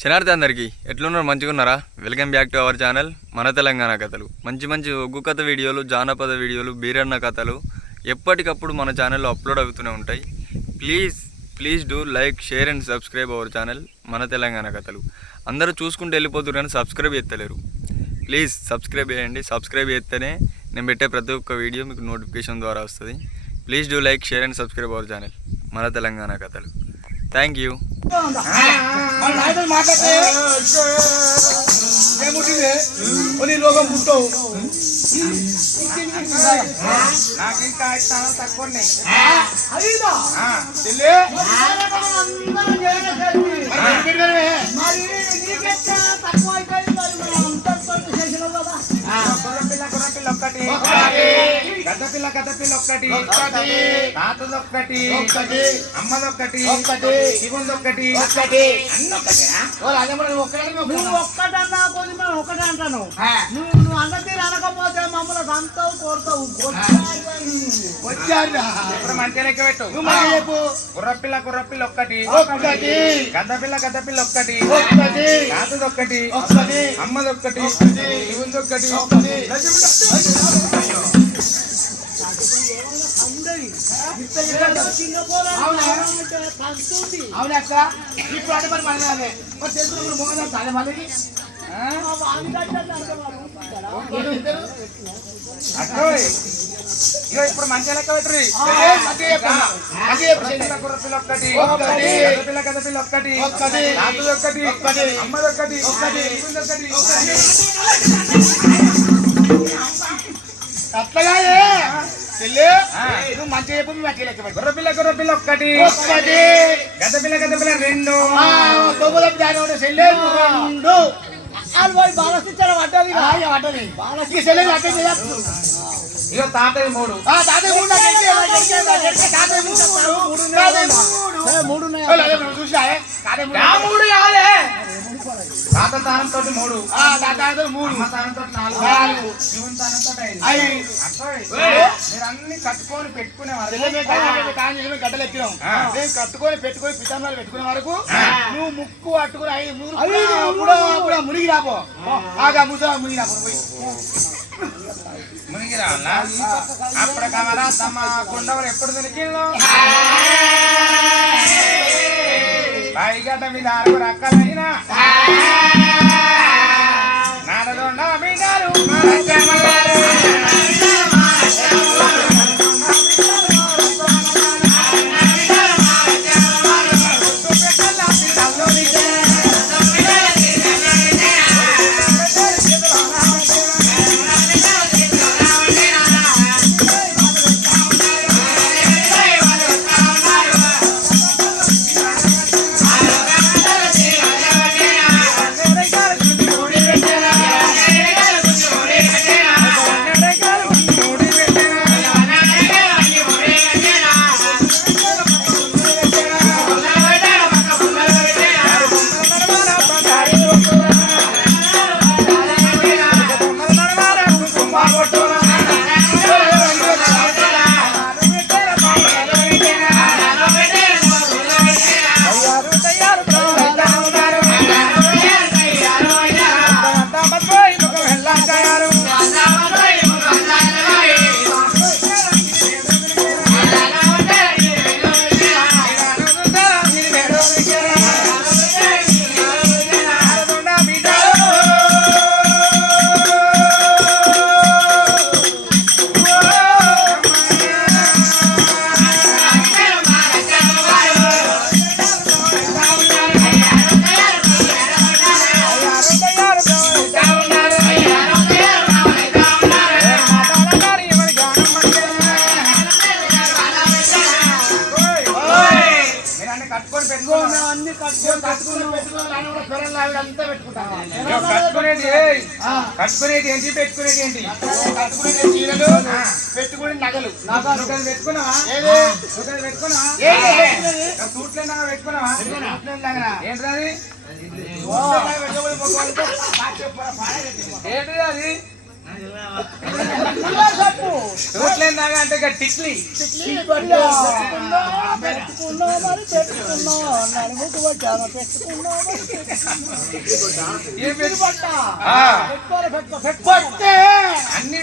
శనార్థి అందరికీ ఎట్లున్నారు? మంచిగా ఉన్నారా? Welcome back to our channel మన తెలంగాణ కథలు. మంచి మంచి ఒగ్గు కథ వీడియోలు, జానపద వీడియోలు, బీరన్న కథలు ఎప్పటికప్పుడు మన ఛానల్లో అప్లోడ్ అవుతూనే ఉంటాయి. Please do like, share and subscribe our channel మన తెలంగాణ కథలు. అందరూ చూసుకుంటూ వెళ్ళిపోతున్నారు కానీ సబ్స్క్రైబ్ చేస్తలేరు. ప్లీజ్ సబ్స్క్రైబ్ చేయండి. సబ్స్క్రైబ్ చేస్తేనే నేను పెట్టే ప్రతి ఒక్క వీడియో మీకు నోటిఫికేషన్ ద్వారా వస్తుంది. Please do like, share and subscribe our channel మన తెలంగాణ కథలు. Thank you. రోగం పుట్టవు నాకు ఇంకా స్థానం తక్కువ ఉన్నాయి. గద్దపిల్ల ఒక్కటి, తాతదొక్కటి, అమ్మదొక్కటి, శివుందొక్కటి, ఒక్కటన్నా కొద్ది మనం ఒకటే అంటాను. నువ్వు అన్నది అనకపోతే మమ్మల్ని అంతావు కోరుతావు. ఇప్పుడు మంచి లెక్క పెట్టు. గుర్రపిల్ల ఒక్కటి, గద్దపిల్ల ఒక్కటి, తాతదొక్కటి, అమ్మదొక్కటి, శివుందొక్కటి. అవునక్క ఇప్పుడు అంటే మరి మన తెలుగు మోహన్ చాలా మళ్ళీ ఇప్పుడు మంచి లెక్క పెట్టరు. గుర్రపిల్ల ఒక్కటి, గద్దపిల్ల ఒక్కటి, తాతదొక్కటి, అమ్మదొక్కటి, శివుందొక్కటి. అట్లాగా నువ్వు మంచిగా చెప్పు. మంచి లెక్క పెట్టు. గుర్రపిల్ల ఒక్కటి, గద్దపిల్ల రెండు, ఇక తాతయ్య మూడు. తాత తానంతో మూడు, అమ్మ తానంతో నాలుగు, శివుని తానంతో ఐదు. మీరు అన్ని కట్టుకొని పెట్టుకునేవారు. గడ్డలు ఎక్కినాం కట్టుకొని పెట్టుకొని పితాంబాలు పెట్టుకునే వరకు నువ్వు ముక్కు పట్టుకుని 5 మునిగి రాపో. ముసా మునిగి రాపో. మునిగి రావాలా? అప్పుడు కావాలా తమ కొండవరు ఎప్పుడు దొరికిందో పైగట మీద 6 అక్కలైనా నాడదొండ మీనారు కట్టుకునేది ఏంటి, పెట్టుకునేది ఏంటి? కట్టుకునే చీరలు, పెట్టుకునే నగలు. పెట్టుకున్నావా? పెట్టుకున్నావా? సూట్లేనా పెట్టుకున్నావా? ఏంటది? ఏంటిది అది? చూట్లేని దాగా అంటే ఇక టిక్లీ అన్ని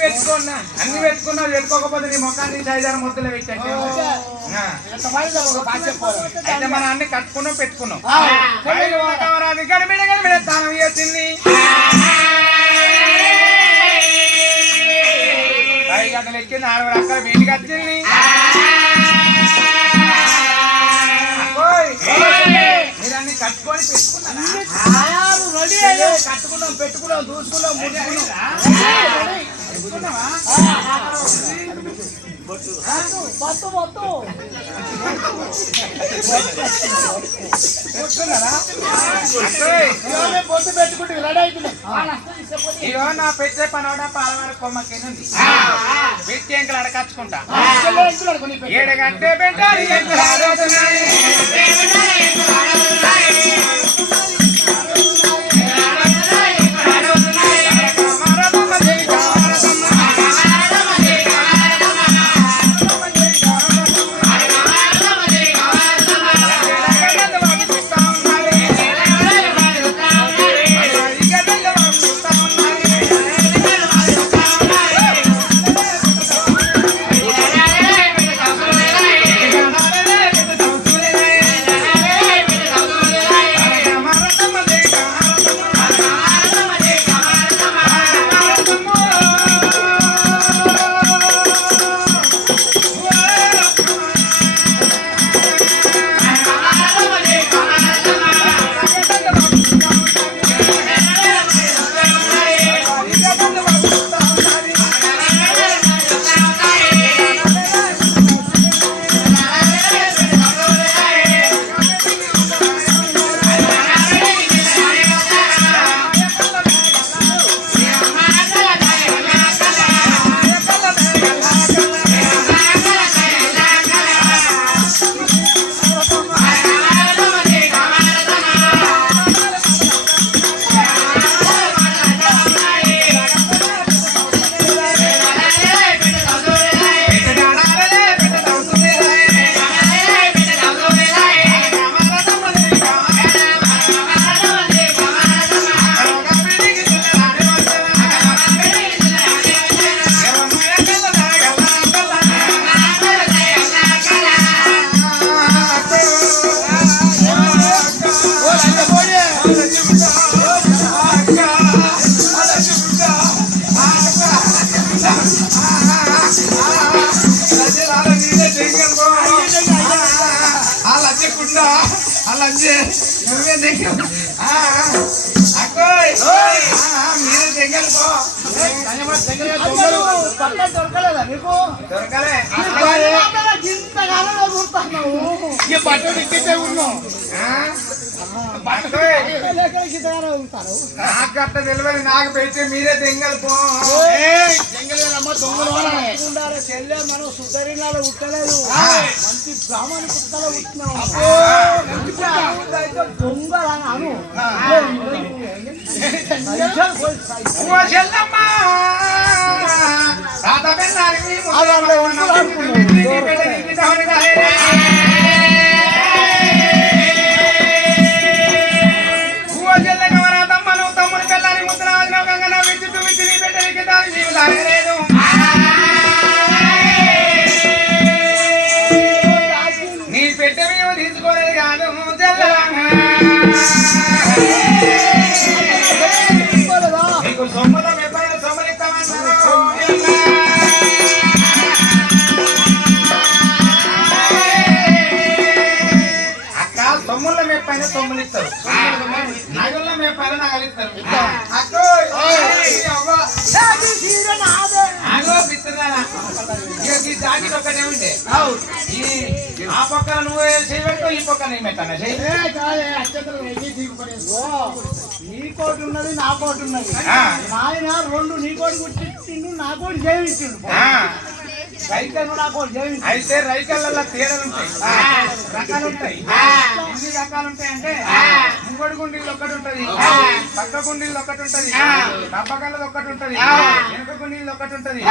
పెట్టుకున్నా పెట్టుకోకపోతే నీ ముఖాన్ని 5-6 ముద్దలు పెట్టండి. అయితే మనం అన్ని కట్టుకున్నాం పెట్టుకున్నాం. గడిమిడ తానం చేసింది 5 గంటలు ఎక్కింది 6 అక్కడ వేడికి వచ్చింది. మీరు అన్ని కట్టుకొని కట్టుకున్నాం పెట్టుకున్నాం దూసుకున్నాం పొద్దు పెట్టుకుంటే రెడీ అవుతున్నాం. ఇగో నా పెట్టే పనోడ పాలవారి కొమ్మకేనుంది పెట్టి ఎంకలు అడకచ్చుకుంటా 7 గంటే పెట్టాలి ఎంకలు ఆడుతున్నాయి. దొరకలేదా నీకు దొరకలే బట్టలు ఇక్కడే ఉన్నాం. నాకు అట్ట తెలియదు నాకు పెడితే మీరే దెంగలు పో చెల్లె మనం సుధరినాలో ఉట్టలేదు మంచి బ్రాహ్మణ పుట్టలో ఉట్టినాం దొంగలను నీ పెట్టె మేము తీసుకోలేదు కాదు నీకు సొమ్ములో ఎప్పుడైనా సొమ్ములు ఇస్తామన్నారు అక్క సొమ్ముల మెప్పైన సొమ్ములు ఇస్తారు నగల మెప్పైన నగలు ఇస్తారు జాకెట్ ఒక్కటే ఉంటే ఆ పక్కన నువ్వు చేయబెట్టు ఈ పక్కన ఏమెట్టాను నీ కోటి ఉన్నది నా కోటి ఉన్నది ఆయన 2 నీ కోటి కుట్టిండు నా కోటి చేయించిండు అయితే రైకల్లో తేడాలు ఉంటాయి, రకాలు ఉంటాయి. ఎన్ని రకాలు ఉంటాయి అంటే ముంగడి గుండీలు ఒకటి ఉంటది, పక్క గుండీలు ఒకటి ఉంటది, డబ్బకల్లది ఒకటి ఉంటది, వెనుక గుండీలు ఒకటి ఉంటది.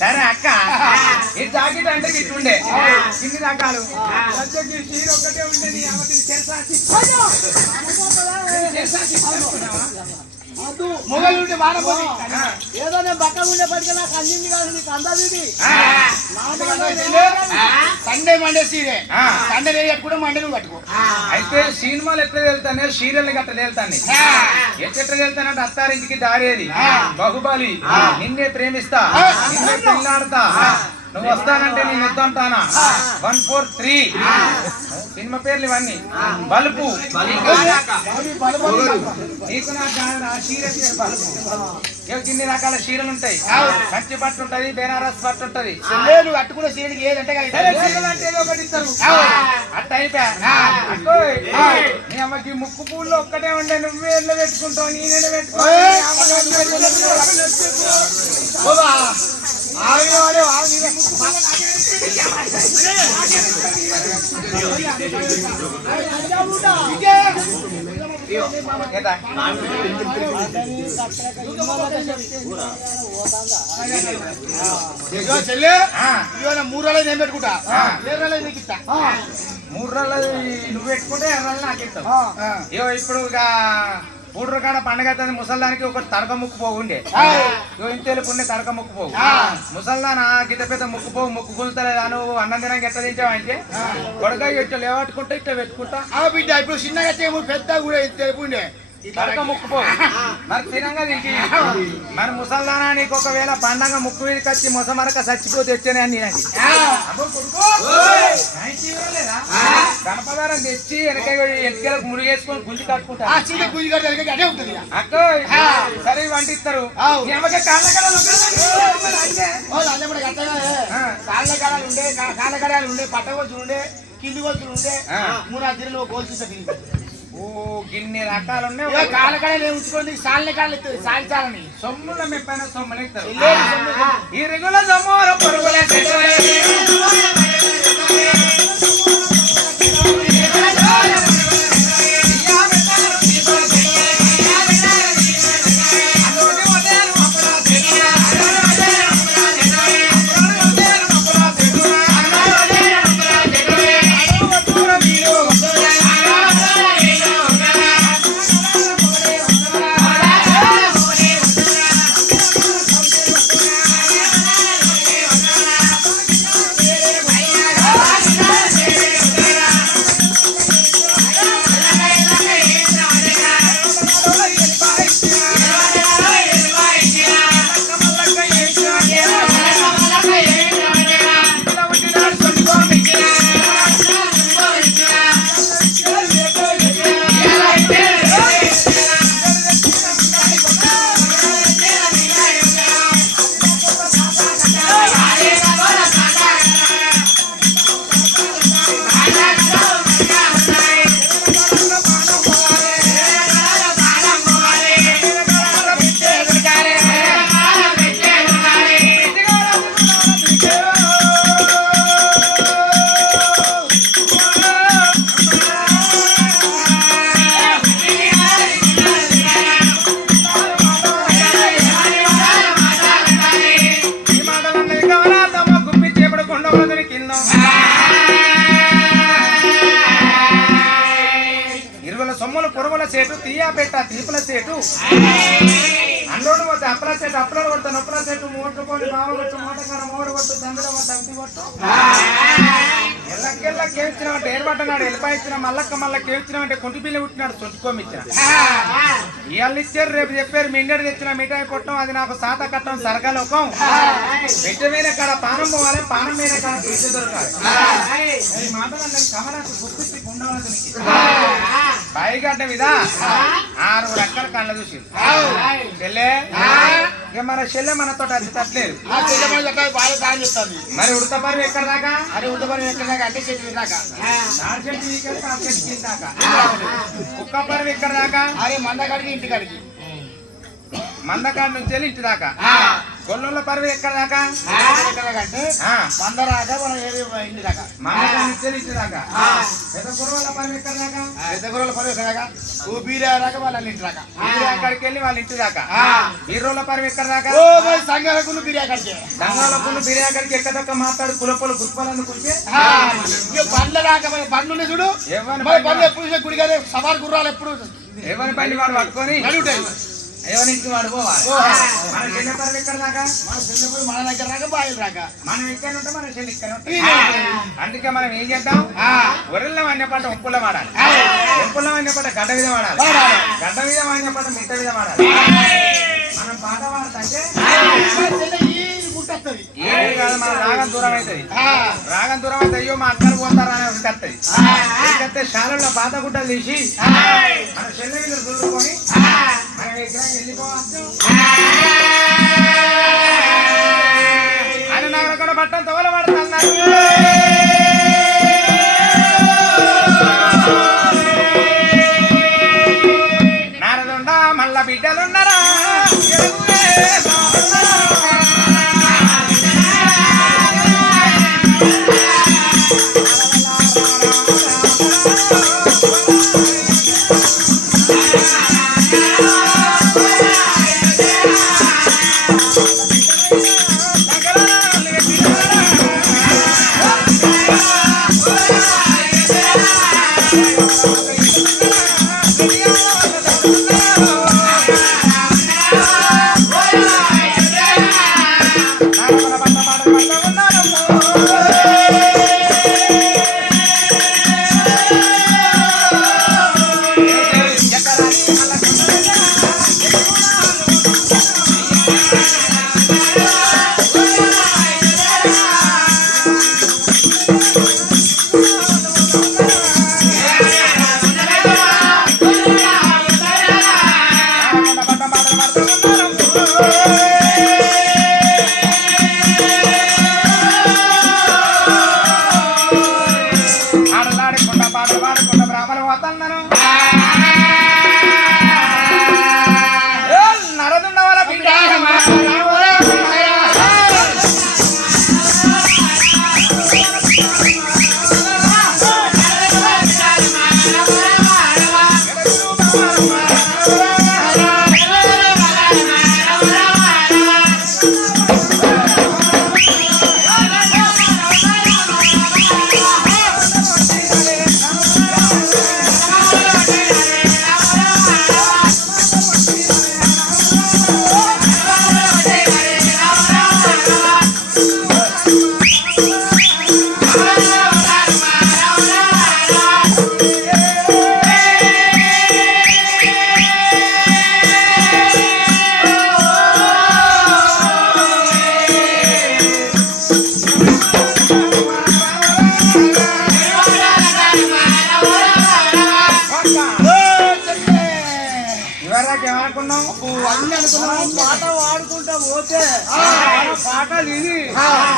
సరే అక్క, ఈ జాకెట్ అంటే ఇట్లుండే ఇన్ని రకాలు. చీర ఒక్కటే ఉండేది మొగలుంటే వాడపోయి ఏదో నేను బక్క ఉండే పడితే నాకు అందింది కాదు, నీకు అందది సండే మండే సీరే సండే నేను కట్టుకుంటే మండే నువ్వు కట్టుకో. అయితే సినిమాలు ఎట్లా వెళ్తానే సీరియల్ గట్ట వెళ్తాను. ఎట్లా వెళ్తానంటే అత్తారింటికి దారేది, బాహుబలి, నిన్నే ప్రేమిస్తా, నిన్నే పెళ్ళాడతా, నువ్వు వస్తానంటే నేను వద్దంటానా, 143 సినిమా పేర్లు ఇవన్నీ, బలుపు, నీకు నాకు ఇన్ని రకాల చీరలు ఉంటాయి. కంచి పట్టు ఉంటది, బెనారస్ పట్టు ఉంటది. నువ్వు కట్టుకున్న సీరెకి ఏదంటే ఒకటి ఇస్తారు అట్ట అయిపోయా. నీ అమ్మకి ముక్కు పూల్లో ఒక్కటే ఉండే, నువ్వే ఎట్లా పెట్టుకుంటావు, నేనే పెట్టుకో. చెల్లె 3 రోజులు నేను పెట్టుకుంటా, 2 రోజులు నీకు ఇస్తా. 3 రోజులు నువ్వు పెట్టుకుంటే 2 రోజులు నాకు ఇస్తావు. ఇప్పుడు పూడ్రు కాడ పండగ అవుతుంది, ముసల్దానికి ఒక తడక ముక్కు పోగుండే, ఇంత తెలుపుండే తడక ముక్కు పోవు. ముసల్దాన్ గిత పెద్ద ముక్కు పోవు, ముక్కు గుంజుతలేదా, నువ్వు అన్నం తినక ఎట్లా తింటావు అంటే కొడక ఇట్లా లేవట్టుకుంటా ఇట్లా పెట్టుకుంటా. బిడ్డ ఇప్పుడు చిన్నగా పెద్ద కూడా తెలుపుండే తడక ముక్కు పోవు, మరి తినంగా తింటి. మరి ముసల్దానా నీకు ఒకవేళ పండగ ముక్కు మీదకి వచ్చి మొసమరక చచ్చిపోతే వచ్చానే అని నేను గణపదారం తెచ్చి వెనక ఎంటికలకు మురిగేసుకొని గుంజి కట్టుకుంటా. అక్క సరే వంటిస్తారు, కాళ్ళ ఉండే, కాళ్ళ కడాలు ఉండే, పట్టగొచ్చులు ఉండే, కింది గొచ్చులు ఉండే, 3 తిరిగి కోల్చి. ఓ గిన్ని రకాలు ఉన్నాయి. కాళ్ళ కడాలు ఉంచుకోండి, సాళ్ళ కాళ్ళు సాల్చాలని సొమ్ముల మెప్పైన సొమ్ములు ఇస్తారు. ఈ రెగుల సొమ్ము పొరుగుల సేటు తీయా పెట్ట తీపుల సేటు అన్నోడు పోతే అప్పల సేటు అప్పల కొట్ట నొప్పుల సేటు మూడుకొని బావ కొట్టు మూటకాడ మూడు కొట్టు తండ్రిలో తంతి కొట్టు ఎల్లకెళ్ళ కేల్చినామంటే ఏర్పడ్డనాడు వెళ్ళిపోయిచ్చిన మల్లక్క మళ్ళీ కేల్చినామంటే కొంటి పిల్లి పుట్టినాడు చుట్టుకోమిచ్చిన ఇవాళ ఇచ్చారు రేపు చెప్పారు మిండెడు తెచ్చిన మిఠాయి కొట్టం అది నాకు సాత కట్టం సరకలోకం పెట్ట మీద కాడ పానం పోవాలి పానం మీద కాడ పెట్ట దొరకాలి మాటలు కమలకు గుప్పించి ఉండవలసి పైగడ్డ మీద 6 రకాల కళ్ళ చూసి చెల్లె ఇక మన చెల్లె మనతో వచ్చేటట్లేదు. ఆ చెల్లెమని చెప్పి బాగా సాయం చేస్తుంది. మరి ఉడత పరువు ఎక్కడ దాకా? అరే ఉద్దపని ఎక్కడ అంటే చెట్టు దాకా. నాడు చెట్టు నీకెళ్ళి ఆ చెట్టు కింద దాకా. కుక్క పరువు ఎక్కడ దాకా? అరే మందకాడికి ఇంటికాడికి. మందకాడి నుంచి వెళ్ళి ఇంటి దాకా. గొల్లల పరువు ఎక్కడ దాకా? అంటే ఆ, మంద రాక మనం ఇంటి దాకా. మందకాడి నుంచి వెళ్ళి ఇంటి దాకా. పెద్ద కుర్రోళ్ళ పరువు ఎక్కడ దాకా? పెద్ద గుర్రల పరువు ఎక్కడ దాకా? ఓ బీరా రాక వాళ్ళ ఇంటి దాకా. బిర్యా అక్కడికి వెళ్ళి వాళ్ళ ఇంటి దాకా. బీరోళ్ళ పరువు ఎక్కడ దాకా? ఓ మరి సంఘాలకు బీరా కాడికి. దంగాల పుల్లు బిర్యా అక్కడికి ఎక్కదక్క మాట్లాడు కులపలు గుప్పలు అనుకుంటే ఇక బండ్ల రాక మరి బండ్లు ఉన్నాయి చూడు. ఎవరి మరి బండ్లు ఎప్పుడు చూసే గుడి కానీ సవారు గుర్రాలు ఎప్పుడు ఎవరి పని వాడు పట్టుకొని నడుగుతాయి. ఎవరింటికి వాడు పోవాలి. మన చెల్లె పరువు ఎక్కడ దాకా? మన చిన్నప్పుడు మన దగ్గర రాక బాయిలు రాక. మనం ఇక్కడ ఉంటే మన చెల్లి ఇక్కడ ఉంటుంది. అందుకే మనం ఏం చేద్దాం? ఒర్రెల్లో వాడిన పాట ఉప్పుల్లో వాడాలి. ఉప్పుల్లో వాడిన పాట గడ్డ మీద వాడాలి. గడ్డ మీద వాడిన పాట మిట్ట మీద వాడాలి. మనం పాట పాడుతుంటే గుట్టొస్తుంది. ఏది కాదు, మన రాగం దూరం అవుతుంది. రాగం దూరం అయితే అయ్యో మా అక్కలు పోతారా అని ఉరికత్తది. ఉరికత్తే శాలలో పాత గుడ్డలు తీసి మన చెల్లె మీద దులుకొని మనం ఎక్కడ వెళ్ళిపోవచ్చు అని నగర కూడా పట్టం తోల పడుతున్నారు. నారదుండ మల్ల బిడ్డలున్నారా? ఆడలాడుకుంటా పాటలు పాడుకుంటా బ్రాహ్మణం పోతున్నాను. నరదున్న వాళ్ళ బిడ్డ ఏమనుకున్నాం? అన్ని అనుకున్నాం. పాట వాడుకుంటా పోతే పాటలు ఇది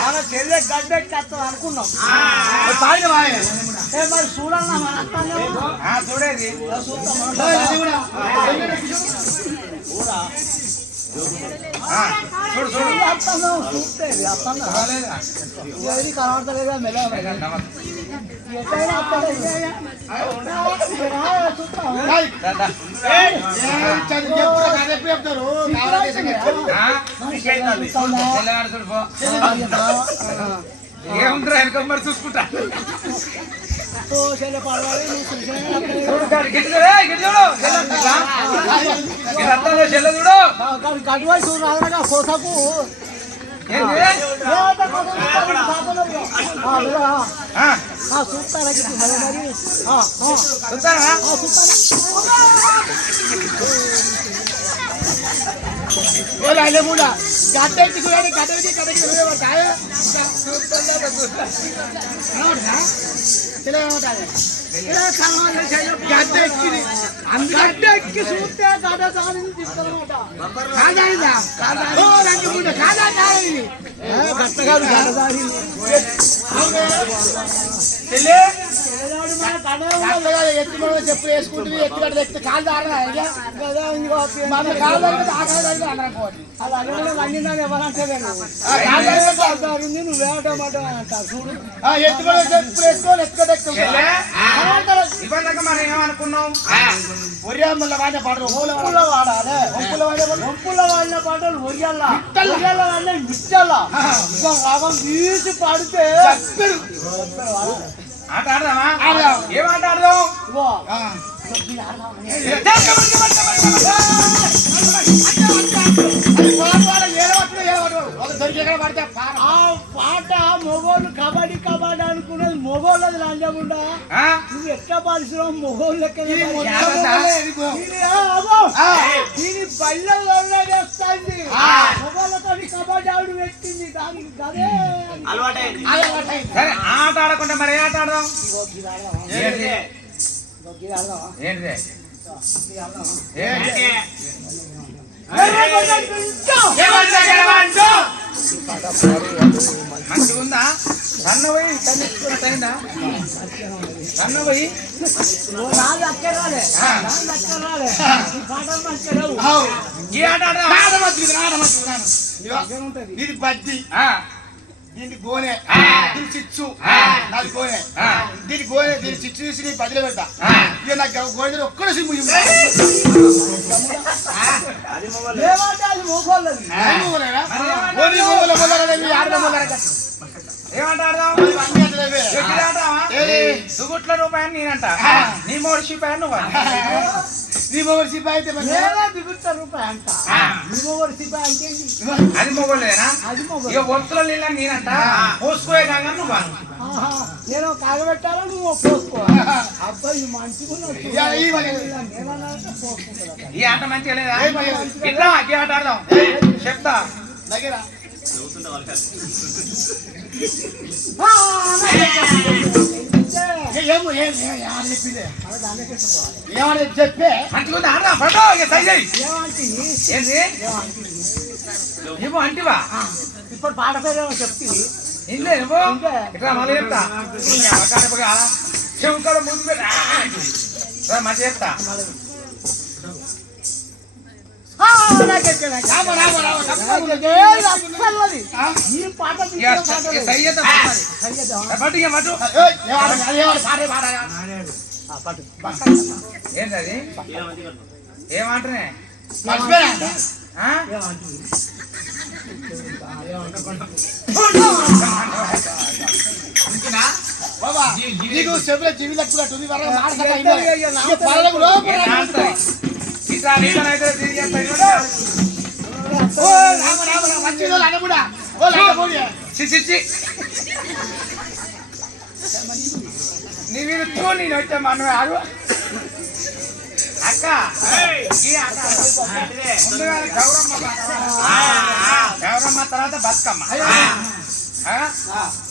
మన చెల్లె గడ్డెక్కేస్తాం అనుకున్నాం. పాడిన వాయే. మరి చూడన్నా మన అత్తనే చూడేది చూడు చూడు అత్తను చూస్తేది అత్తన్న ఇది కనబడతలేదా మెల్ల ఎట్లయినా అత్తలేదు చూస్తాం. చెప్తారు ఏముంటారా వెనక మరి చూసుకుంటా. చెల్లె పడవాలి చెల్ల చూడు కటువై చూడగా కోసకు చూస్తారా చూస్తారా కూడా గడ్డెక్కి చూడండి. గడ్డెక్కి గడ్డెక్కి గడ్డెక్కి గడ్డ ఎక్కి చూస్తే కాదా దాని తీసుకున్నమాట కాదారిదా ఓ రంగు గుడ్డ కాదా కాదు గట్ట కాదు కాదారి చెల్లె ఎత్తు చెప్పులు వేసుకుంటుంది ఎత్తుగడ్డ ఎక్కితే కాలు దారా మన కాలు అనుకోండి అది అన్నీ వండిందని ఎవరంటే నువ్వు వేటమాట అంటారు చూడు ఎత్తుగడ చెప్పులు వేసుకొని ఎత్తుగడ్డ ఎక్కుతుంది ఇవ్వలేక మనం ఏమనుకున్నాం ఒరియమ్మల వాడే పాటలు ఒంపుల వాడాలి ఒంపుల వాడిన పాటలు ఒరియల్లా ఒరియల్ల వాడిన మిచ్చల్లా రాగం తీసి పాడితే ఆట ఆడదామా ఏం ఆట ఆడదాం ఆ పాట మొగోళ్ళు కబడ్డీ కబడ్డీ అనుకున్నది మొగోళ్ళది లంజకుండా నువ్వు ఎట్లా పరిశ్రమ మొగోళ్ళు లెక్క దీని బళ్ళలో వేస్తుంది మొగోళ్ళతో కబడ్డీ ఆవిడ పెట్టింది దానికి అదే సరే ఆట ఆడకుండా మరి ఏ ఆట ఆడదాం ఏంటిదే మంచిగా ఉందా సన్న పోయి అయిందా సన్న పోయి నాది అక్కరాలే పాటలు మంచిగా లేవు ఈ ఆట ఆడదాం ఇది బద్ది దీనికి గోనె దీని చిచ్చు నాది గోనె దీని గోనె దీని చిచ్చు తీసి నేను బదిలీ పెడతా ఇక నాకు గోనె ఒక్కడ సిమ్ము అది మొగోళ్ళది ఏమంట ఆడదాం దుగుట్ల రూపాయని నేనంట నీ మూడు రూపాయలు నువ్వు నీ మొగడు సిపాయి అయితే దిగుట్ట రూపాయి అంట నీ మొగడు సిపాయి అంటే అది మొగోళ్ళేనా అది మొగోడు ఇక ఒత్తుల నీళ్ళ నేనంట పోసుకోయే కాగా నువ్వు నేను కాగబెట్టాలా నువ్వు పోసుకోవాలి అబ్బాయి మంచిగా ఈ ఆట మంచిగా లేదా ఇట్లా ఈ ఆట ఆడదాం చెప్తా దగ్గర ఏమని చెప్పే మంచిగా ఉంది ఆడదాం పడో ఇక సైజ్ ఏంది నువ్వు అంటివా ఇప్పుడు పాట పేరేమో చెప్తుంది ఇందే నువ్వు ఇట్లా మళ్ళీ చెప్తా చెవుకల ముందు మంచిగా చెప్తా ఈ పాట ఏంటది ఏమంటనే బాబా నీకు చెవుల జీవి లక్కున్నట్టుంది నీ వీడు నేను వచ్చా మనం ఆడు అక్క ముందుగా గౌరమ్మ తర్వాత బతుకమ్మ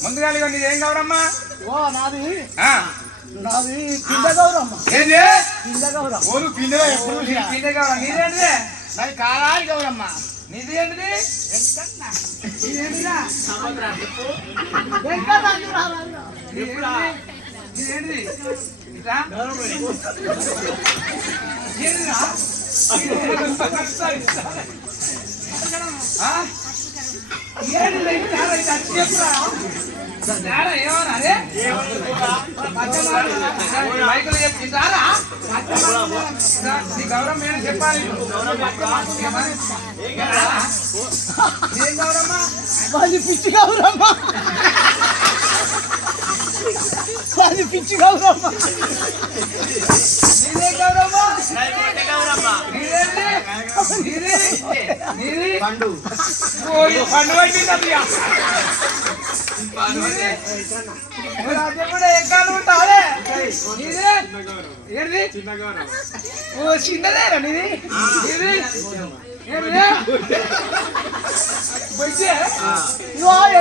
ముందుగా నీదేం గౌరమ్మ నాది నాది పిండ గౌరమ్మ ఏంది పిండ గౌరమ్మ ఓరు పిండే ఎప్పుడు పిండే గౌరమ్మ నీదేంటిదే నాది కారాలి గౌరమ్మ నీది ఏంటిది ఇదేంటిది ఇట్లా ఏమన్నా అదే మైకులు చెప్తారా నీ గౌరవం ఏమని చెప్పాలి ఏం గౌరమ్మ అది పిచ్చి గౌరమ్మ అది పిచ్చి గౌరమ్మ నీదే గౌరమ్మ నీది పండు పండు పట్టింది అది కూడా ఎక్కాలు ఉంటావే నీదే ఏంటి ఓ చిన్నదేరా నీది ఇది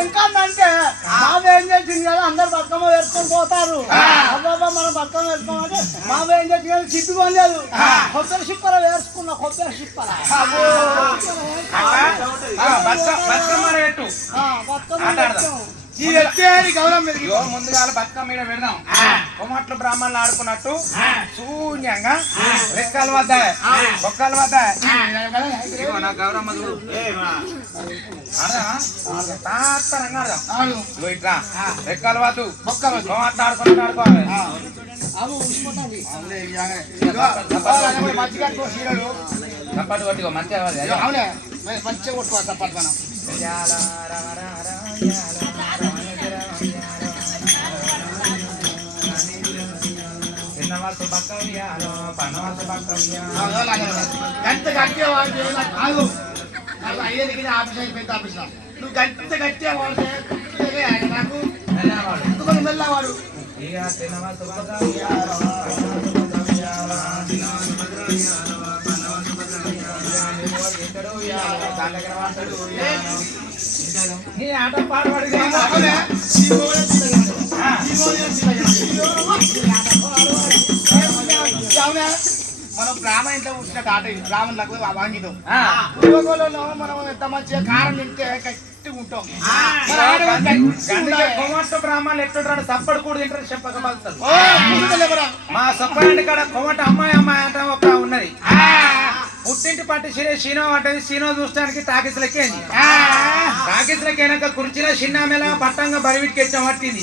ఇంకా అంటే బాబు ఏం చేసింది కదా అందరు బతుకమ్మ వేసుకో వేసుకొని పోతారు. అబ్బాబా మనం బతుకమ్మ వేసుకోమంటే మామ ఏం చెప్పి చిప్పి కొనలేదు, కొబ్బరి చిప్పల వేసుకున్నా, కొబ్బరి చిప్పల బతుకమ్మ పెట్టు ముందుగా బతుకమ్మ మీద పెడదాం. కొమట్లు బ్రాహ్మణులు ఆడుకున్నట్టు శూన్యంగా రెక్కలు వద్దాయి, బొక్కలు వద్దాయి. గౌరమ్మ ఇట్లా రెక్కలు వద్దు, కొమట్లు ఆడుకున్నట్టు ఆడుకోవాలి. చప్పటి కొట్టుకో మంచిగా మంచిగా కొట్టుకోవాలి చప్పటి మనం. గంట కట్టేవాడు కాదు, అయ్యేది ఆఫీస్ పెద్ద ఆఫీస్ నువ్వు గంట కట్టేవాడు నాకు ఎందుకొని వెళ్ళావాడు. నీ ఆట పాడవాడు మనం బ్రాహ్మణ ఇంట్లో కూర్చున్న కాట బ్రాహ్మణులకు వాంగితం. పూర్వకులలో మనం ఎంత మంచిగా కారం తింటే గట్టిగా ఉంటాం. కొమట్టు బ్రాహ్మణులు ఎట్లుంటాడు సప్పడు కూడా తింటారు చెప్పగలుగుతారు. మా సప్పడి కాడ కొమట అమ్మాయి అంటే ఒక ఉన్నది. పుట్టింటి పట్టి సీనో పట్టది. సీనో చూడటానికి టాకీసులకేంది. టాకీసులకైనాక కుర్చీలో చిన్న మెల పట్టంగా బరివిటికి వచ్చాం పట్టింది.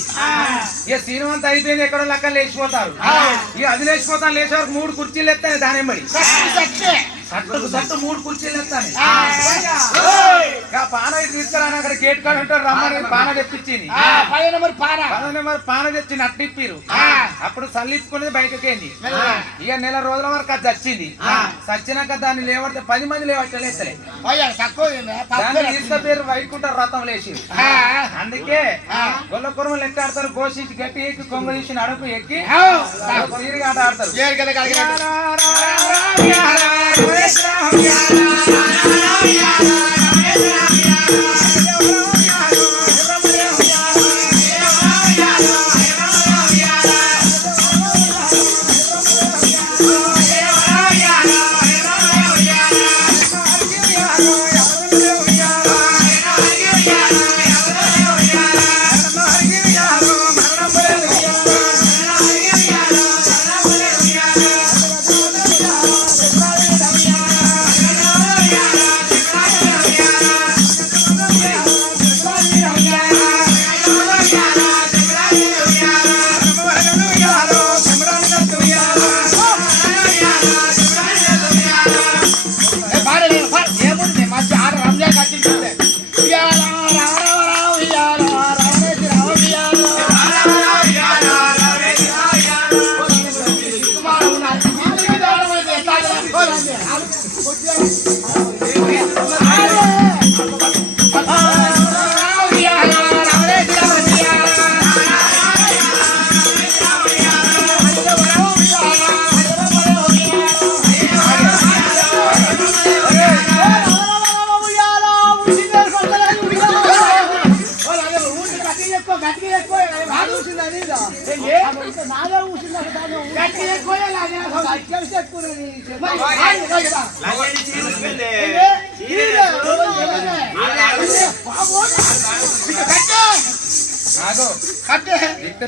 ఇక సీనో అంతా అయిపోయింది. ఎక్కడో లెక్క లేచిపోతారు. ఇక అది లేచిపోతాను, లేచే వరకు 3 కుర్చీలు ఎత్తాయి. దాని ఎంబడి సట్టు 3 కుర్చీలు ఎత్తాను. పాన తీసుకురాని అక్కడ గేట్ కాడ ఉంటారు. రమ్మని పాన తెప్పించింది. 10 నెంబర్ పాన తెచ్చింది. అట్టిప్పిరు. అప్పుడు సల్లిప్పుకునేది బయటకేంది. ఇక నెల రోజుల వరకు అది చచ్చింది. చచ్చినాక దాన్ని లేవడితే 10 మంది లేవట్లేస్తలే. దాన్ని తీసుకపోయారు వైకుంఠ రథం లేచి. అందుకే గొల్ల కుర్మలు ఎక్క ఆడతారు. గోషించి గట్టి ఎక్కి కొంగ తీసి అడుపు ఎక్కి తీరిగా ఆట ఆడతారు.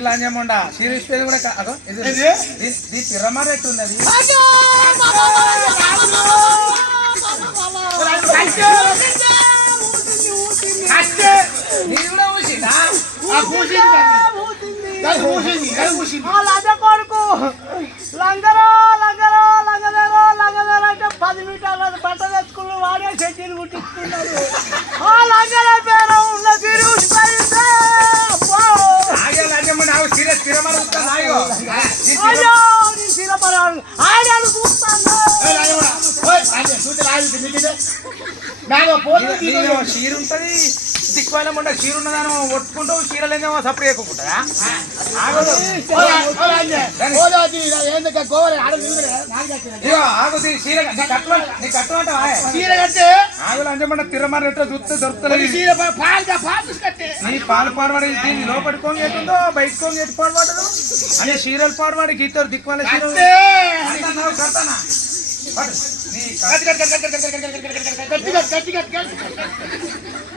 లాంజముండా సిరీస్ పేరు కూడా తిరమర ఎట్టున్నది. కొడుకు లంగరో లంగరో లంగదరో లంగదరో అంటే 10 మీటర్ల బట్ట తెచ్చుకుని వాడే చెట్టు కుట్టించుకున్నాడు. ఆ లంగర పేరు ఉన్న షీర్ ఉంటది, దిక్కువైన ఉండే చీర ఉన్నదాను ఒట్టుకుంటూ చీరలేదేమో సప్పుడు ఎక్కుకుంటారా ఆగదు ఇగో ఆగుది చీర నీ కట్టమంటే చీర కట్టే ఆగులు అంజమంట తిరమని ఎట్లా చూస్తే దొరుకుతలేదు చీర పాలు కట్టే నీ పాలు పాడవాడి దీన్ని లోపలి కొంగి ఎట్టుందో బయట కొంగి ఎట్టు పాడవాడదు అనే చీరలు పాడవాడి గీతారు దిక్కువల చీరలు కడతానా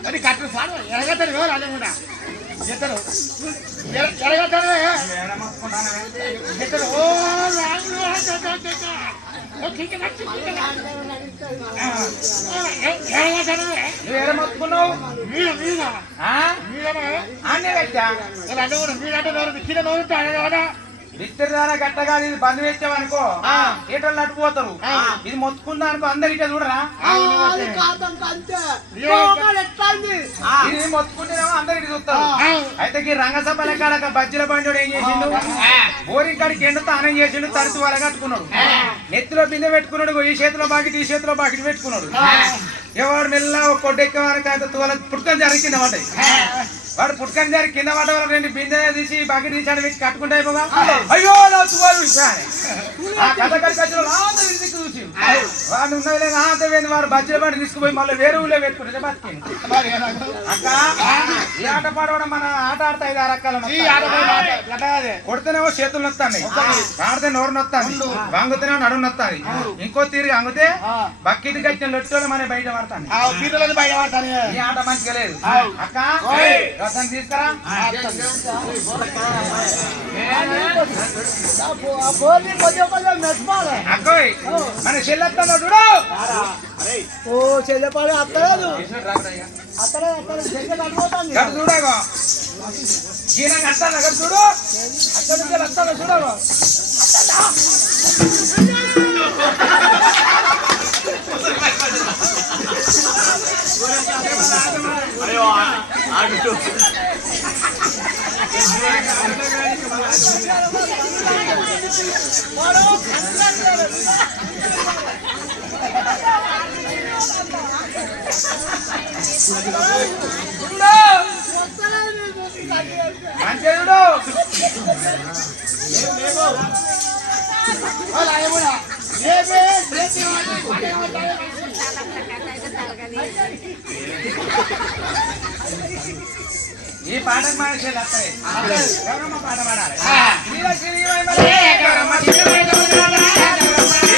అది కట్టు పాడు ఎరగతాడు ఎవరు అదే కూడా ఎత్తడు ఎరగతాడు ఎత్తడు ఓ ఏమొత్తుకున్నావు కింద నవ్వుతాడు కదా ఇద్దరు గట్టగా ఇది బంద్ పెట్టామనుకో ఏటోళ్ళు అట్టుపోతారు ఇది మొత్తుకుందా అనుకో అందరు ఇట్లా చూడరా ఇది మొత్తుకుంటేనేమో అందరు ఇటు చూస్తారు అయితే ఈ రంగసభల కాడ బజ్జీల బండి ఏం చేసిండు బోరింగ్ కాడికి ఎండ తానం చేసిండు తరచు వలగట్టుకున్నాడు నెత్తిలో బిందె పెట్టుకున్నాడు ఈ చేతిలో బాకెట్ ఈ చేతిలో బాకెట్ పెట్టుకున్నాడు ఎవడు మెల్ల ఒక కొట్టెక్కే వారికి అయితే తువల పుట్టుకొని జరిగింది అన్నమాట వాడు పుట్టుకొని జరిగి కింద పడ్డ వాళ్ళు 2 బిందె తీసి బాకెట్ తీసి పెట్టి కట్టుకుంటే అయిపోగా అయ్యో నా తువాలు ఆ కథ కడికి చూసి వాడు ఉన్నది లేదు వాడు బజ్జీల బండి తీసుకుపోయి మళ్ళీ వేరే ఊళ్ళో పెట్టుకుంటే బతికింది అక్క ఈ ఆట పాడవడం మన ఆట ఆడతా 5 రకాల కొడితేనేమో చేతులు నొత్తాయి ఆడితే నోరు నొత్తాంది వంగుతేనేమో నడుము నొత్తాది ఇంకో తిరిగి అంగితే బకెట్ కట్టిన లొట్టోలు మన బయట పడతాను ఈ ఆట మంచిగా లేదు అక్క రసం తీసుకురా అక్కోయ్ మన చెల్లెత్తాను చూడు ఓ చెల్లెపాడు అత్తలేదు అత్తలేదు చూడగో ఈయన అత్తాను అక్కడ చూడు అక్కడ నుంచి వస్తాను చూడగో మంచిగా ఈ పాటకు మన చెల్లి వస్తాయి పాట పాడాలి